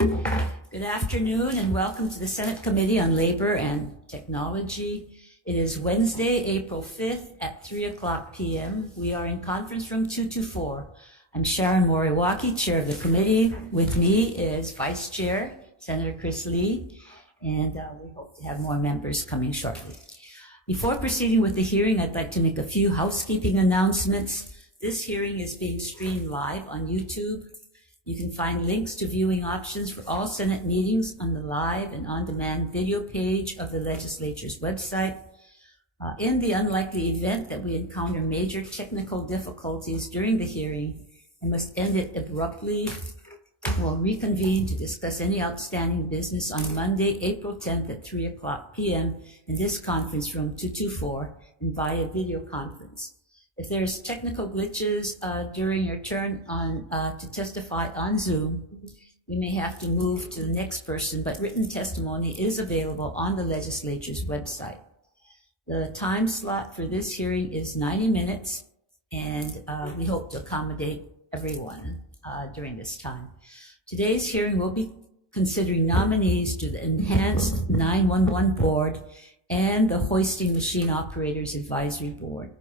Good afternoon and welcome to the Senate Committee on Labor and Technology. It is Wednesday, April 5th at 3:00 p.m. We are in conference room 224. I'm Sharon Moriwaki, chair of the committee. With me is Vice Chair Senator Chris Lee, and we hope to have more members coming shortly. Before proceeding with the hearing, I'd like to make a few housekeeping announcements. This hearing is being streamed live on YouTube. You can find links to viewing options for all Senate meetings on the live and on-demand video page of the legislature's website. In the unlikely event that we encounter major technical difficulties during the hearing and must end it abruptly, we'll reconvene to discuss any outstanding business on Monday, April 10th at 3:00 p.m. in this conference room 224 and via video conference. If there's technical glitches during your turn on to testify on Zoom, we may have to move to the next person, but written testimony is available on the legislature's website. The time slot for this hearing is 90 minutes, and we hope to accommodate everyone during this time. Today's hearing will be considering nominees to the Enhanced 911 Board and the Hoisting Machine Operators Advisory Board.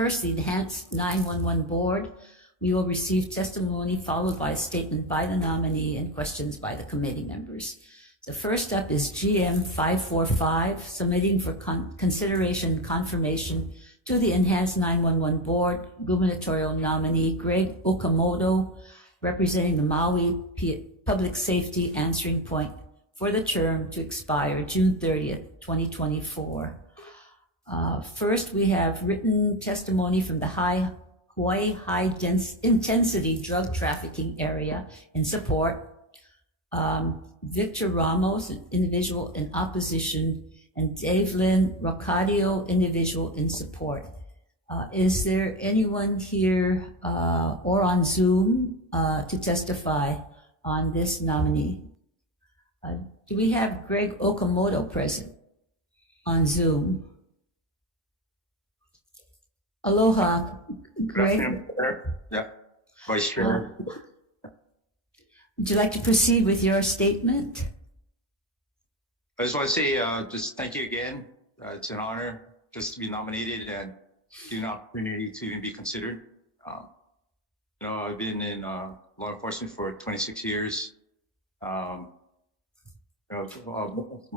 First, the Enhanced 911 Board. We will receive testimony followed by a statement by the nominee and questions by the committee members. The first up is GM 545, submitting for consideration and confirmation to the Enhanced 911 Board, gubernatorial nominee Greg Okamoto, representing the Maui Public Safety Answering Point for the term to expire June 30th, 2024. First, we have written testimony from the Hawai'i high-intensity drug trafficking area in support. Victor Ramos, an individual in opposition, and Davelyn Rocadio, individual in support. Is there anyone here or on Zoom to testify on this nominee? Do we have Greg Okamoto present on Zoom? Aloha, Greg. Yeah, Vice Chair. Would you like to proceed with your statement? I just want to say, just thank you again. It's an honor just to be nominated and give an opportunity to even be considered. I've been in law enforcement for 26 years. My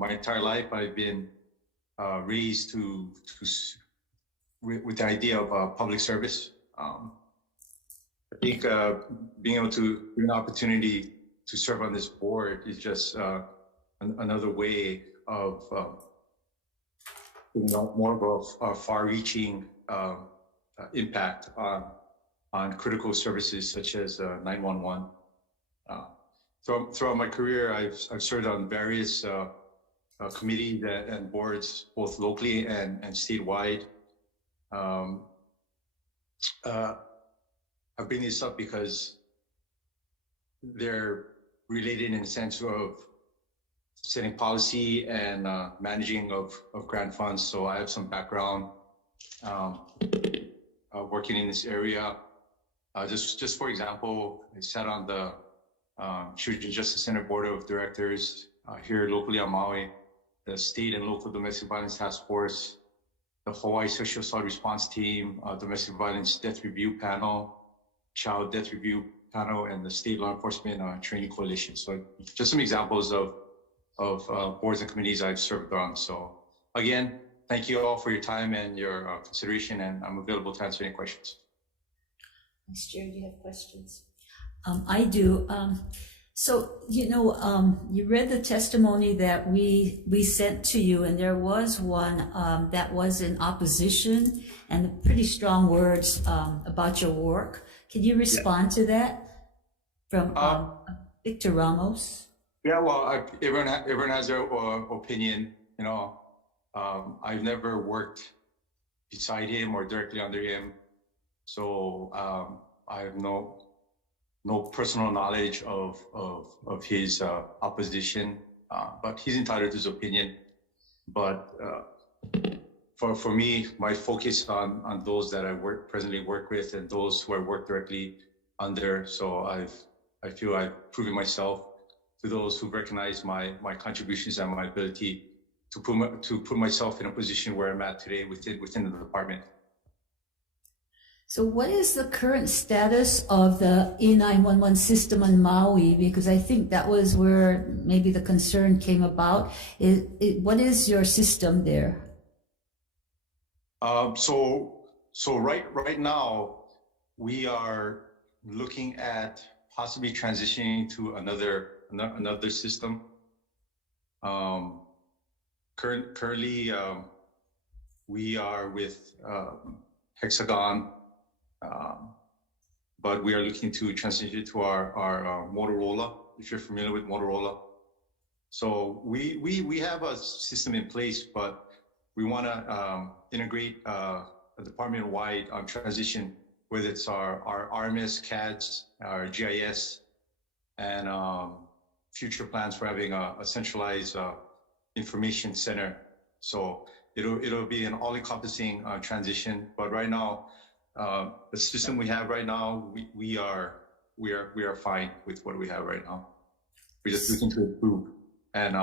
entire life, I've been raised with the idea of public service. I think being able to get an opportunity to serve on this board is just another way of more of a far-reaching impact on critical services such as 911. Throughout my career, I've served on various committees and boards, both locally and statewide. I bring this up because they're related in the sense of setting policy and managing of grant funds. So I have some background working in this area. Just for example, I sat on the Children Justice Center Board of Directors here locally on Maui, the State and Local Domestic Violence Task Force, the Hawai'i Sexual Assault Response Team, Domestic Violence Death Review Panel, Child Death Review Panel, and the State Law Enforcement Training Coalition. So just some examples of boards and committees I've served on. So again, thank you all for your time and your consideration, and I'm available to answer any questions. Vice Chair, do you have questions? I do. So, you read the testimony that we sent to you, and there was one that was in opposition and pretty strong words about your work. Can you respond to that from Victor Ramos? Yeah, well, everyone has their opinion. I've never worked beside him or directly under him, so I have no personal knowledge of his opposition, but he's entitled to his opinion. But for me, my focus on those that I presently work with and those who I work directly under. So I feel I've proven myself those who recognize my contributions and my ability to put myself in a position where I'm at today within the department. So what is the current status of the E911 system on Maui? Because I think that was where maybe the concern came about. What is your system there? So right now we are looking at possibly transitioning to another system. Currently, we are with Hexagon, but we are looking to transition to our Motorola, if you're familiar with Motorola. So we have a system in place, but we want to integrate a department-wide transition, whether it's our RMS, CADs, our GIS, and future plans for having a centralized information center. So it'll be an all-encompassing transition. But right now, the system we have right now, we are fine with what we have right now. We're just looking to improve and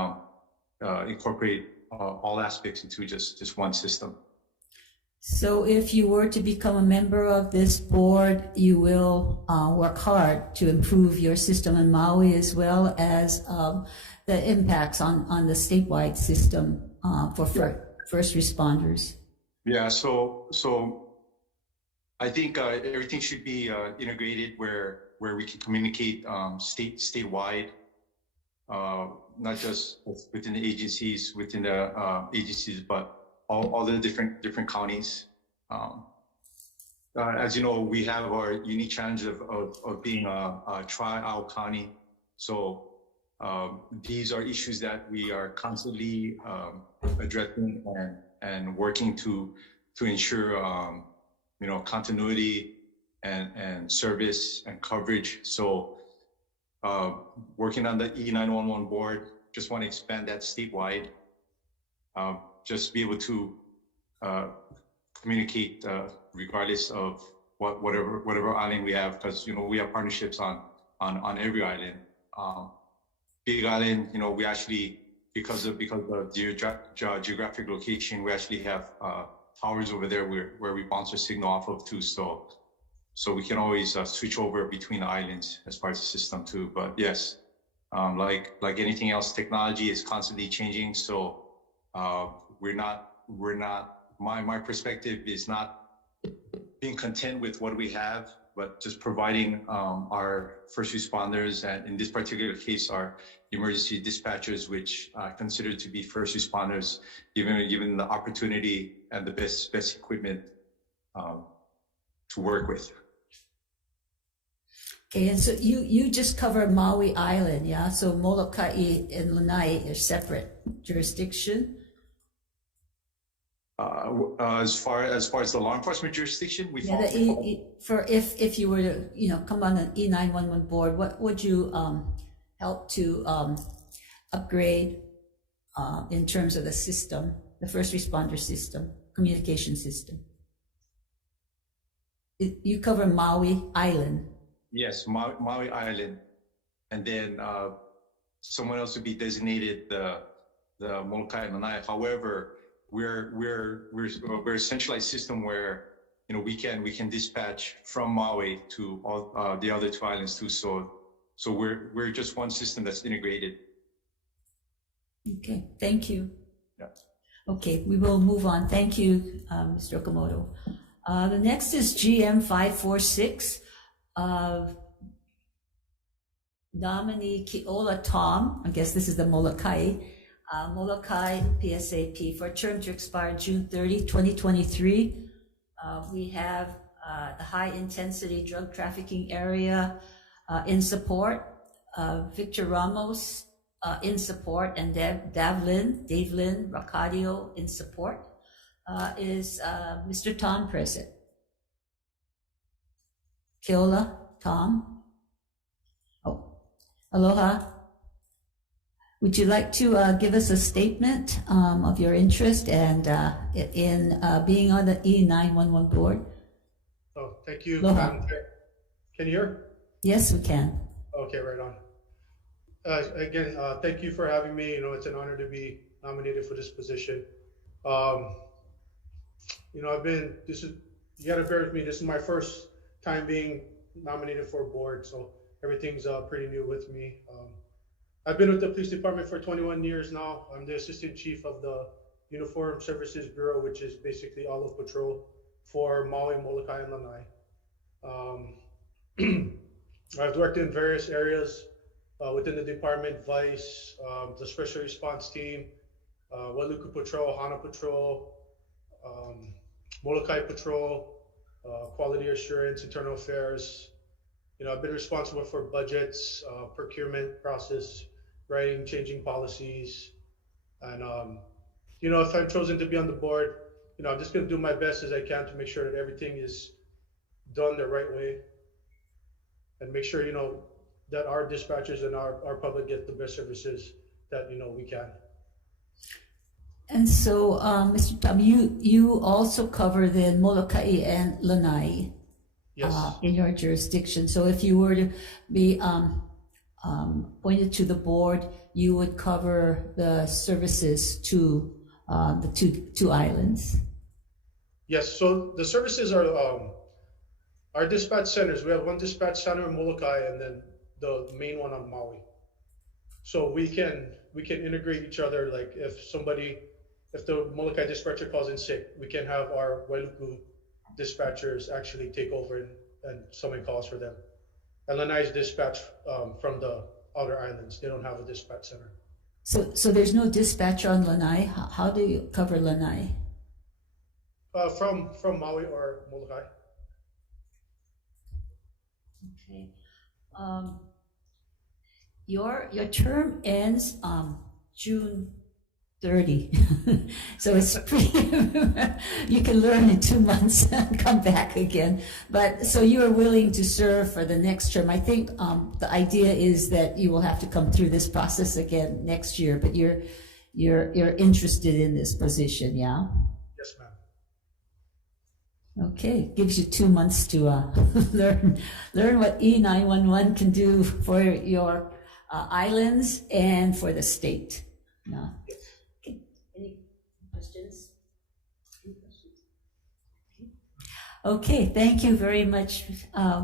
incorporate all aspects into just one system. So if you were to become a member of this board, you will work hard to improve your system in Maui, as well as the impacts on the statewide system for first responders. Yeah, so I think everything should be integrated where we can communicate statewide, not just within the agencies, but all the different counties. As you know, we have our unique challenge of being a tri-out county. So these are issues that we are constantly addressing and working to ensure continuity and service and coverage. So working on the E911 board, just want to expand that statewide. Just be able to communicate regardless of whatever island we have, because we have partnerships on every island. Big Island, we actually, because of geographic location, we actually have towers over there where we bounce our signal off of too. So we can always switch over between the islands as far as the system too. But yes, like anything else, technology is constantly changing. So we're not. My perspective is not being content with what we have, but just providing our first responders, and in this particular case, our emergency dispatchers, which I consider to be first responders, given the opportunity and the best equipment to work with. Okay, and so you just cover Maui Island, yeah? So Molokai and Lanai are separate jurisdiction. As far as the law enforcement jurisdiction, we if you were to come on an E911 board, what would you help to upgrade in terms of the system, the first responder system, communication system? You cover Maui Island. Yes, Maui Island, and then someone else would be designated the Molokai and Lanai. However, we're a centralized system where we can dispatch from Maui to all the other two islands too. So we're just one system that's integrated. Okay, thank you. Yeah. Okay, we will move on. Thank you, Mr. Okamoto. The next is GM 546. Nominee Keola Tom, I guess this is the Molokai PSAP for a term to expire June 30, 2023. We have the high intensity drug trafficking area in support, Victor Ramos in support, and Dave Lynn Racadio in support. Is Mr. Tom present? Keola, Tom? Oh, aloha. Would you like to give us a statement of your interest and in being on the E911 board? Oh, thank you. Aloha. Can you hear? Yes, we can. Okay, right on. Again, thank you for having me. It's an honor to be nominated for this position. Um, you gotta bear with me. This is my first time being nominated for a board, so everything's pretty new with me. I've been with the police department for 21 years now. I'm the assistant chief of the Uniform Services Bureau, which is basically all of patrol for Maui, Molokai, and Lanai. I've worked in various areas within the department: Vice, the Special Response Team, Wailuku Patrol, Hana Patrol, Molokai Patrol, Quality Assurance, Internal Affairs. I've been responsible for budgets, procurement process, writing, changing policies, and if I'm chosen to be on the board, I'm just going to do my best as I can to make sure that everything is done the right way, and make sure that our dispatchers and our public get the best services that we can. And so, Mr. Tom, you also cover the Molokai and Lanai. Yes. In your jurisdiction. So if you were to be appointed to the board, you would cover the services to the two islands. Yes. So the services are our dispatch centers. We have one dispatch center in Molokai, and then the main one on Maui. So we can integrate each other. Like if the Molokai dispatcher calls in sick, we can have our Wailuku dispatchers actually take over and someone calls for them. And Lanai's dispatch from the outer islands. They don't have a dispatch center. So there's no dispatch on Lanai. How do you cover Lanai? From Maui or Molokai. Okay. Your term ends June 30. So it's pretty, you can learn in 2 months and come back again. But so you are willing to serve for the next term. I think the idea is that you will have to come through this process again next year, but you're interested in this position, yeah? Yes, ma'am. Okay, gives you 2 months to learn what E911 can do for your islands and for the state. No. Okay, thank you very much.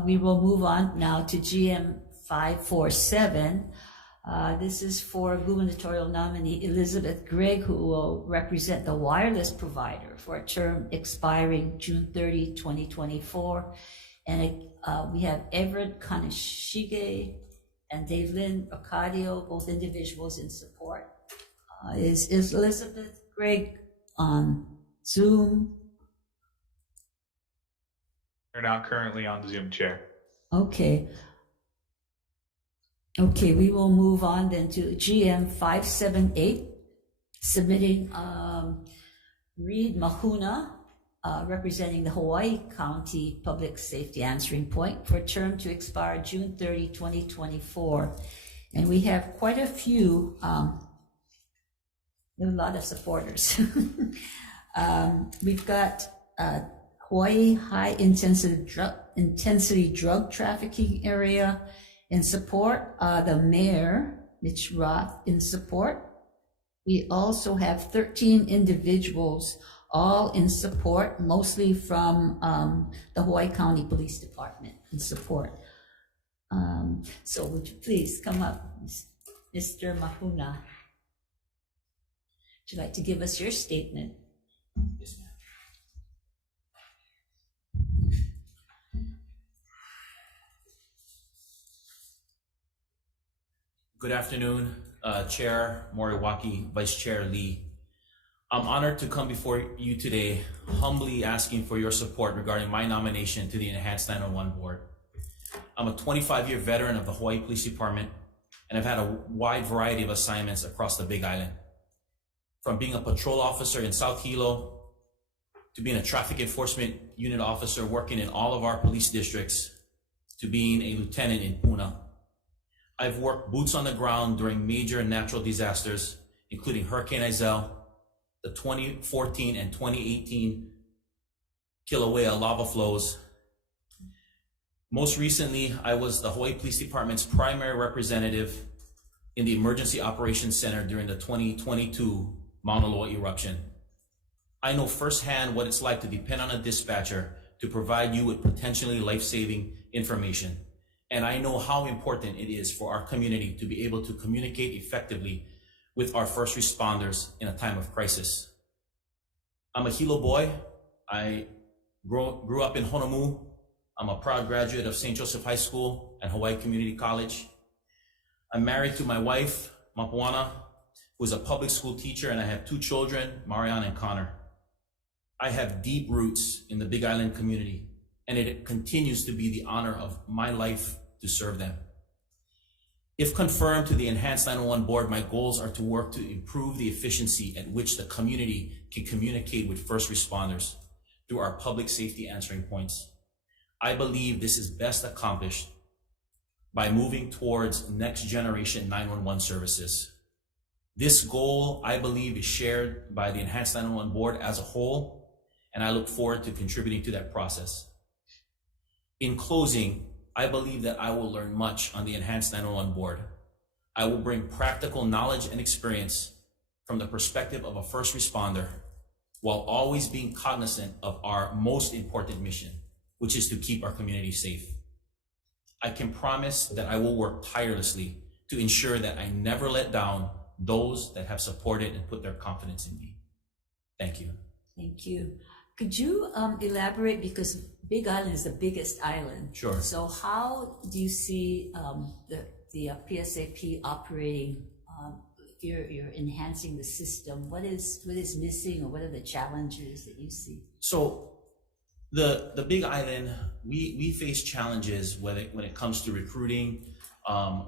We will move on now to GM 547. This is for gubernatorial nominee Elizabeth Gregg, who will represent the wireless provider for a term expiring June 30, 2024. And we have Everett Kaneshige and Davelyn Arcadio, both individuals in support. Is Elizabeth Gregg on Zoom? They're not currently on Zoom, Chair. Okay. Okay, we will move on then to GM 578, submitting Reed Mahuna, representing the Hawaii County Public Safety Answering Point for a term to expire June 30, 2024. And we have quite a few, a lot of supporters. We've got Hawaii High Intensity Drug Trafficking Area in support, the mayor, Mitch Roth, in support. We also have 13 individuals, all in support, mostly from the Hawaii County Police Department in support. So would you please come up, Mr. Mahuna? Would you like to give us your statement? Yes, ma'am. Good afternoon, Chair Moriwaki, Vice Chair Lee. I'm honored to come before you today, humbly asking for your support regarding my nomination to the Enhanced 911 Board. I'm a 25-year veteran of the Hawaii Police Department, and I've had a wide variety of assignments across the Big Island. From being a patrol officer in South Hilo, to being a traffic enforcement unit officer working in all of our police districts, to being a lieutenant in Puna. I've worked boots on the ground during major natural disasters, including Hurricane Isaiah, the 2014 and 2018 Kilauea lava flows. Most recently, I was the Hawaii Police Department's primary representative in the Emergency Operations Center during the 2022 Mauna Loa eruption. I know firsthand what it's like to depend on a dispatcher to provide you with potentially life-saving information. And I know how important it is for our community to be able to communicate effectively with our first responders in a time of crisis. I'm a Hilo boy. I grew up in Honolulu. I'm a proud graduate of St. Joseph High School and Hawai'i Community College. I'm married to my wife, Mapuana, who is a public school teacher, and I have 2 children, Marianne and Connor. I have deep roots in the Big Island community, and it continues to be the honor of my life to serve them. If confirmed to the Enhanced 911 Board, my goals are to work to improve the efficiency at which the community can communicate with first responders through our public safety answering points. I believe this is best accomplished by moving towards next generation 911 services. This goal, I believe, is shared by the Enhanced 911 Board as a whole, and I look forward to contributing to that process. In closing, I believe that I will learn much on the Enhanced 911 Board. I will bring practical knowledge and experience from the perspective of a first responder, while always being cognizant of our most important mission, which is to keep our community safe. I can promise that I will work tirelessly to ensure that I never let down those that have supported and put their confidence in me. Thank you. Thank you. Could you elaborate, because Big Island is the biggest island. Sure. So how do you see the PSAP operating? You're enhancing the system. What is missing, or what are the challenges that you see? So the Big Island, we face challenges when it comes to recruiting,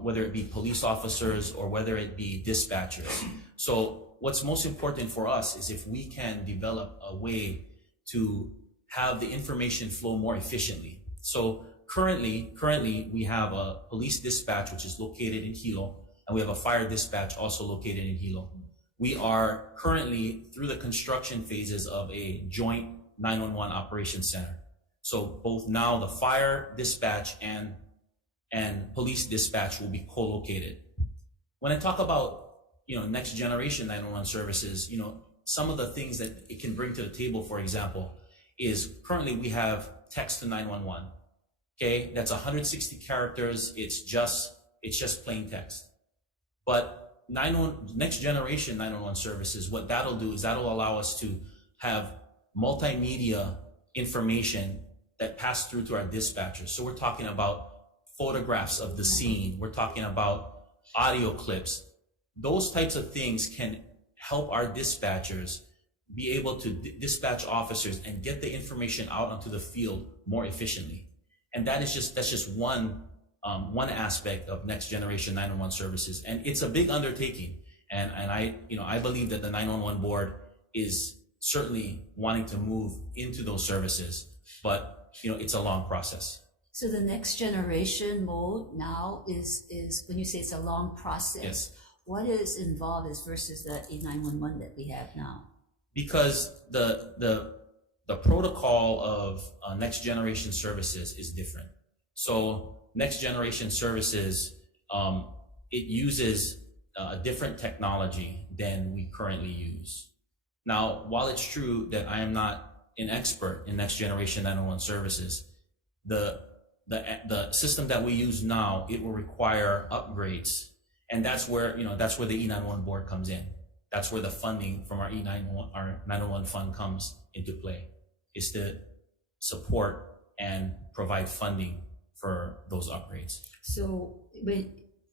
whether it be police officers or whether it be dispatchers. So what's most important for us is if we can develop a way to have the information flow more efficiently. So currently we have a police dispatch, which is located in Hilo, and we have a fire dispatch also located in Hilo. We are currently through the construction phases of a joint 911 operations center. So both now the fire dispatch and police dispatch will be co-located. When I talk about, next generation 911 services, some of the things that it can bring to the table, for example, is currently we have text to 911. Okay, that's 160 characters. It's just plain text. But next generation 911 services, what that'll do is that'll allow us to have multimedia information that pass through to our dispatchers. So we're talking about photographs of the scene. We're talking about audio clips. Those types of things can help our dispatchers be able to dispatch officers and get the information out onto the field more efficiently. And that's just one aspect of next generation 911 services. And it's a big undertaking. And I believe that the 911 Board is certainly wanting to move into those services, but it's a long process. So the next generation mode now is when you say it's a long process, yes. What is involved versus the E911 that we have now? Because the protocol of next generation services is different. So next generation services, it uses a different technology than we currently use. Now, while it's true that I am not an expert in next generation 911 services, the system that we use now, it will require upgrades, and that's where the E911 Board comes in. That's where the funding from our 911 fund comes into play, is to support and provide funding for those upgrades. So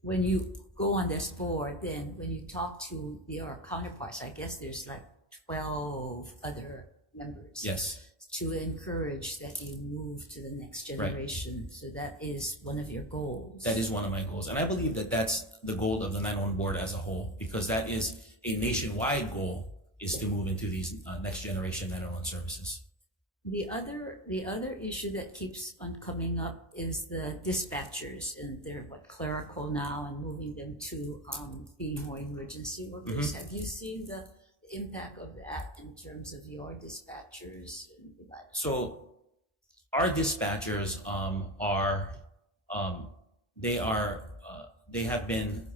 when you go on this board, then when you talk to your counterparts, I guess there's like 12 other members. Yes. To encourage that you move to the next generation. Right. So that is one of your goals. That is one of my goals. And I believe that that's the goal of the 911 Board as a whole, because that is a nationwide goal, is to move into these next generation 911 services. The other issue that keeps on coming up is the dispatchers, and they're clerical now, and moving them to being more emergency workers. Mm-hmm. Have you seen the impact of that in terms of your dispatchers? So our dispatchers they have been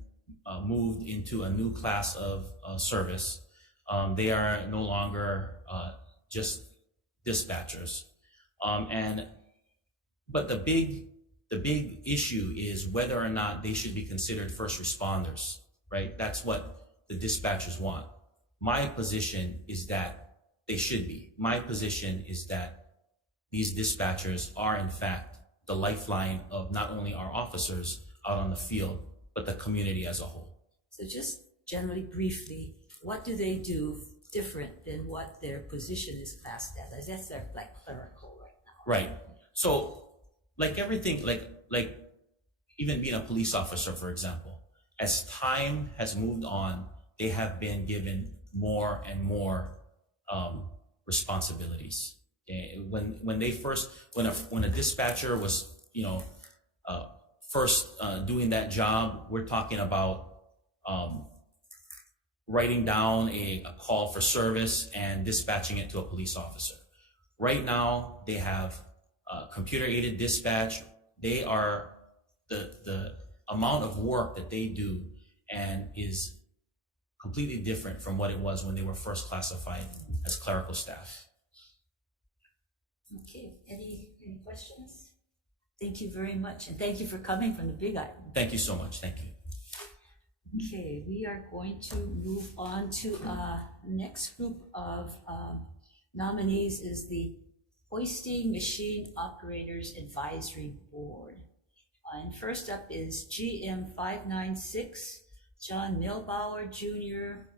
moved into a new class of service. They are no longer just dispatchers. But the big issue is whether or not they should be considered first responders, right? That's what the dispatchers want. My position is that they should be. My position is that these dispatchers are in fact the lifeline of not only our officers out on the field, but the community as a whole. So just generally briefly, what do they do different than what their position is classed as? I guess they're like clerical right now. Right. So like everything, like even being a police officer, for example, as time has moved on, they have been given more and more responsibilities. Okay? When a dispatcher was, first doing that job, we're talking about writing down a call for service and dispatching it to a police officer. Right now, they have computer-aided dispatch. They are the amount of work that they do and is completely different from what it was when they were first classified as clerical staff. Okay, any questions? Thank you very much, and thank you for coming from the Big Island. Thank you so much. Thank you. Okay, we are going to move on to next group of nominees is the Hoisting Machine Operators Advisory Board. And first up is GM 596, John Milbauer Jr.,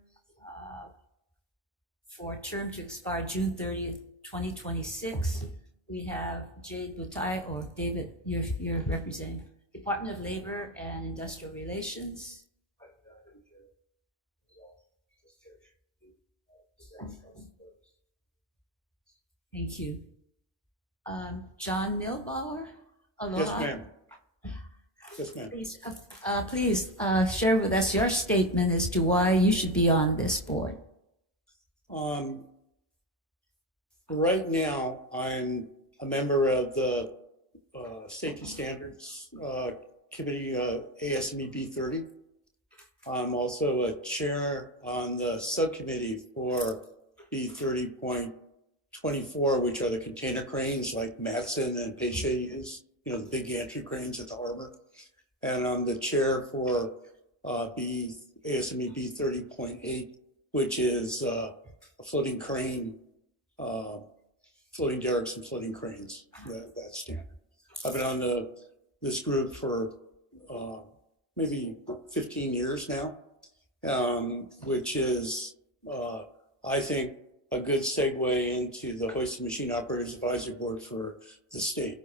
for a term to expire June 30th, 2026. We have Jade Butai, or David, you're representing Department of Labor and Industrial Relations. Thank you. John Milbauer, aloha. Yes, ma'am. Yes, ma'am. Please share with us your statement as to why you should be on this board. Right now, I'm a member of the Safety Standards Committee, ASME B30. I'm also a chair on the subcommittee for B30.24, which are the container cranes like Matson and Peiche use, the big gantry cranes at the harbor. And I'm the chair for ASME B30.8, which is a floating crane, floating derricks and floating cranes, that standard. I've been on this group for maybe 15 years now, which is, I think, a good segue into the Hoisting Machine Operators Advisory Board for the state,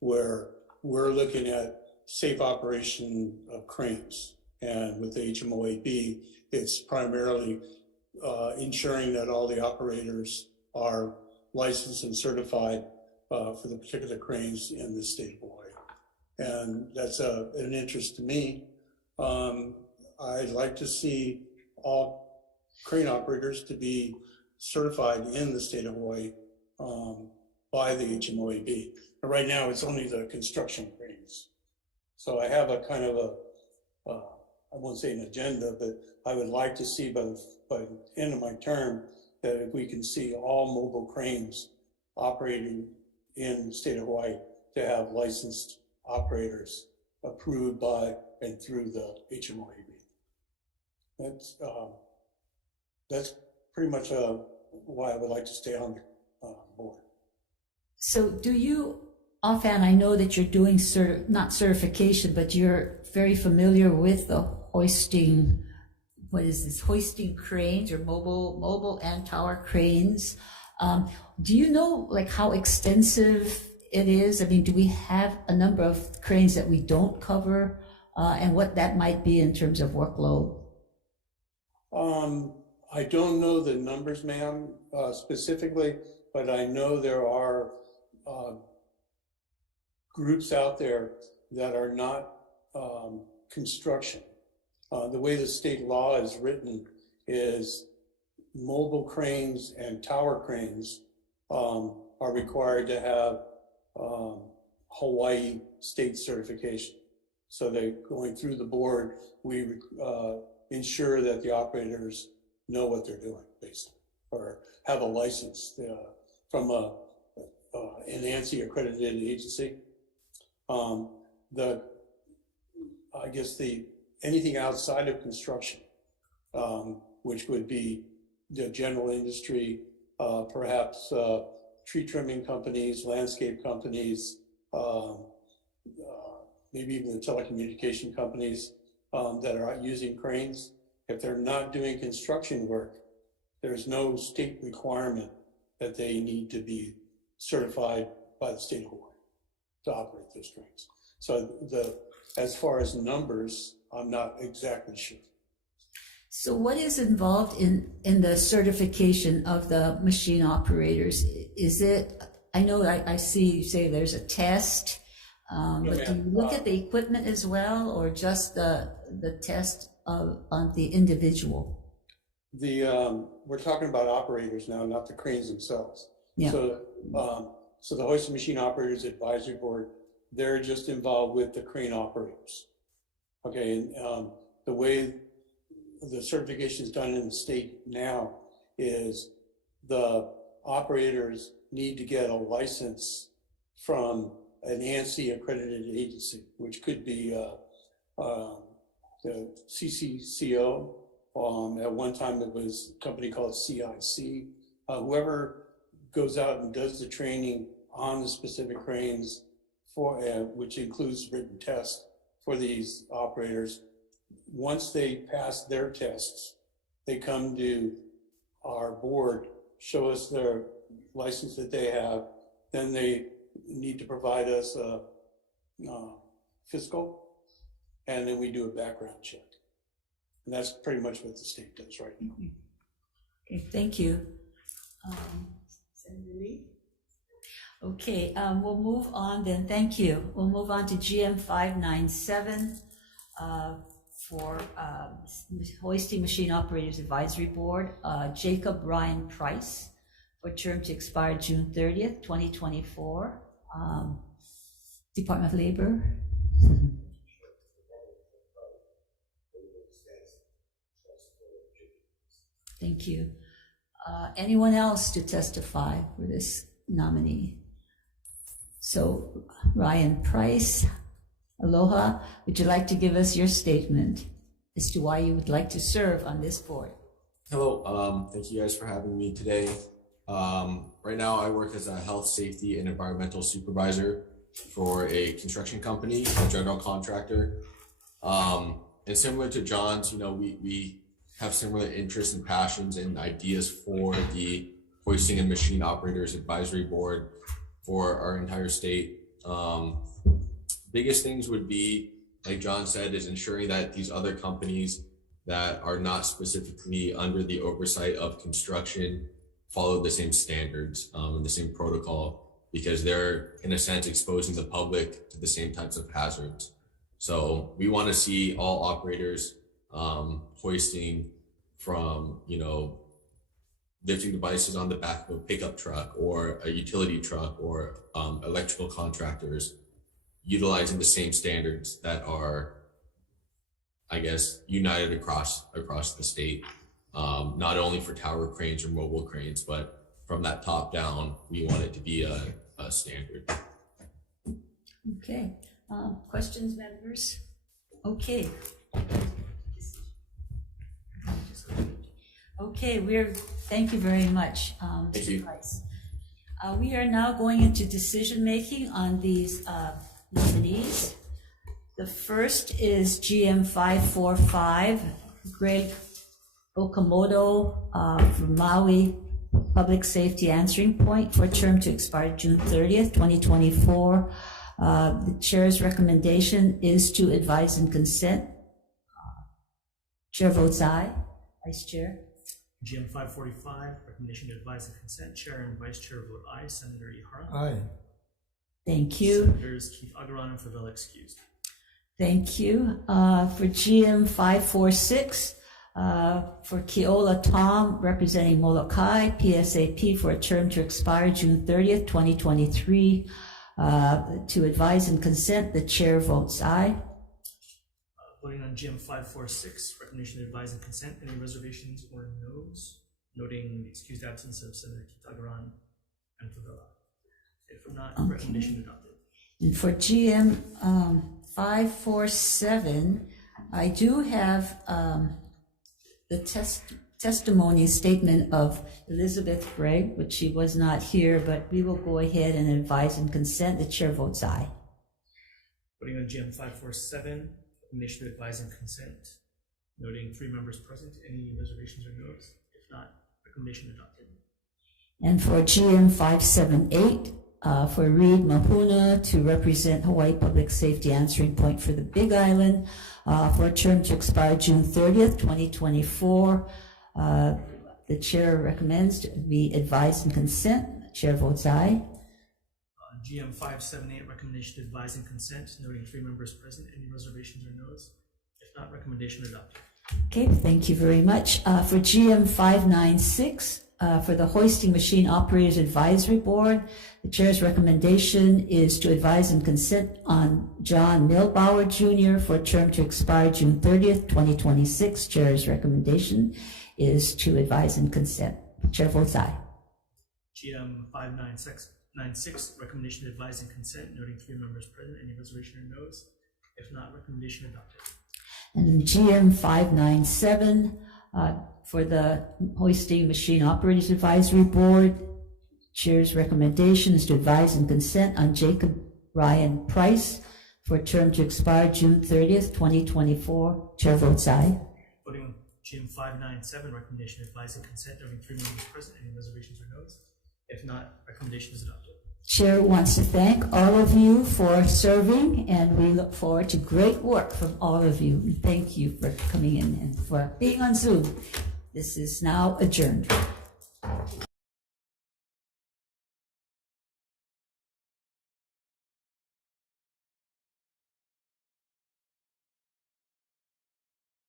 where we're looking at safe operation of cranes. And with the HMOAB, it's primarily ensuring that all the operators are licensed and certified for the particular cranes in the state of Hawaii. And that's an interest to me. I'd like to see all crane operators to be certified in the state of Hawaii by the HMOAB. But right now, it's only the construction cranes. So I have a kind of I won't say an agenda, but I would like to see by the end of my term that if we can see all mobile cranes operating in the state of Hawaii to have licensed operators approved by and through the HMOAB. That's pretty much why I would like to stay on the board. So do you, offhand, I know that you're doing not certification, but you're very familiar with the hoisting, hoisting cranes or mobile and tower cranes. Do you know how extensive it is? I mean, do we have a number of cranes that we don't cover and what that might be in terms of workload? I don't know the numbers, ma'am, specifically, but I know there are groups out there that are not construction. The way the state law is written is mobile cranes and tower cranes are required to have Hawaii state certification. So they going through the board, we ensure that the operators know what they're doing, basically, or have a license from an ANSI accredited agency. Anything outside of construction, which would be the general industry, perhaps tree trimming companies, landscape companies, maybe even the telecommunication companies that are using cranes. If they're not doing construction work, there's no state requirement that they need to be certified by the state of Hawaii to operate those cranes. So as far as numbers, I'm not exactly sure. So what is involved in the certification of the machine operators? Is it, I know I see you say there's a test, but do you look at the equipment as well, or just the test on the individual? We're talking about operators now, not the cranes themselves. Yeah. So the Hoisting Machine Operators Advisory Board, they're just involved with the crane operators. Okay, and the way the certification is done in the state now is the operators need to get a license from an ANSI accredited agency, which could be the CCCO. At one time it was a company called CIC. Whoever goes out and does the training on the specific cranes, which includes written tests for these operators. Once they pass their tests, they come to our board, show us their license that they have, then they need to provide us a fiscal, and then we do a background check. And that's pretty much what the state does right now. Okay, thank you. Okay, we'll move on then. Thank you. We'll move on to GM 597 for Hoisting Machine Operators Advisory Board. Jacob Ryan Price for term to expire June 30th, 2024. Department of Labor. Thank you. Anyone else to testify for this nominee? So, Ryan Price, aloha. Would you like to give us your statement as to why you would like to serve on this board? Hello, thank you guys for having me today. Right now I work as a health, safety, and environmental supervisor for a construction company, a general contractor. And similar to John's, you know, we have similar interests and passions and ideas for the Hoisting and Machine Operators Advisory Board for our entire state. Biggest things would be, like John said, is ensuring that these other companies that are not specifically under the oversight of construction follow the same standards and the same protocol, because they're in a sense exposing the public to the same types of hazards. So we want to see all operators hoisting from, you know, lifting devices on the back of a pickup truck or a utility truck, or electrical contractors utilizing the same standards that are, I guess, united across the state, not only for tower cranes or mobile cranes, but from that top down, we want it to be a standard. Okay, questions, members? Okay. Okay, thank you very much, Thank you. Price. We are now going into decision making on these nominees. The first is GM 545, Greg Okamoto from Maui Public Safety Answering Point for a term to expire June 30th, 2024. The chair's recommendation is to advise and consent. Chair votes aye. Vice Chair. GM 545, recommendation to advise and consent. Chair and Vice Chair vote aye. Senator Ihara. Aye. Thank you. Senators Keith Agaran and Favela excused. Thank you. For GM 546, for Keola Tom, representing Molokai, PSAP, for a term to expire June 30th, 2023. To advise and consent, the chair votes aye. Voting on GM 546, recommendation to advise and consent. Any reservations or noes? Noting the excused absence of Senator Kitagaran and Favela. If not, Okay. recommendation adopted. And for GM 547, I do have the testimony statement of Elizabeth Gregg, which she was not here, but we will go ahead and advise and consent. The chair votes aye. Voting on GM 547, recommendation to advise and consent. Noting 3 members present. Any reservations or noes? If not, recommendation adopted. And for GM 578, for Reed Mahuna to represent Hawaii Public Safety Answering Point for the Big Island for a term to expire June 30th, 2024. The chair recommends we advise and consent. The chair votes aye. GM 578, recommendation to advise and consent. Noting 3 members present. Any reservations or noes? If not, recommendation adopted. Okay, thank you very much. For GM 596, for the Hoisting Machine Operators Advisory Board, the chair's recommendation is to advise and consent on John Milbauer Jr. for a term to expire June 30th, 2026. Chair's recommendation is to advise and consent. Chair votes aye. GM 596, recommendation to advise and consent. Noting 3 members present. Any reservation or noes? If not, recommendation adopted. And GM 597, for the Hoisting Machine Operators Advisory Board, chair's recommendation is to advise and consent on Jacob Ryan Price for a term to expire June 30th, 2024. Chair votes aye. Voting on GM 597, recommendation to advise and consent. Noting 3 members present. Any reservations or noes? If not, recommendation is adopted. Chair wants to thank all of you for serving, and we look forward to great work from all of you. Thank you for coming in and for being on Zoom. This is now adjourned.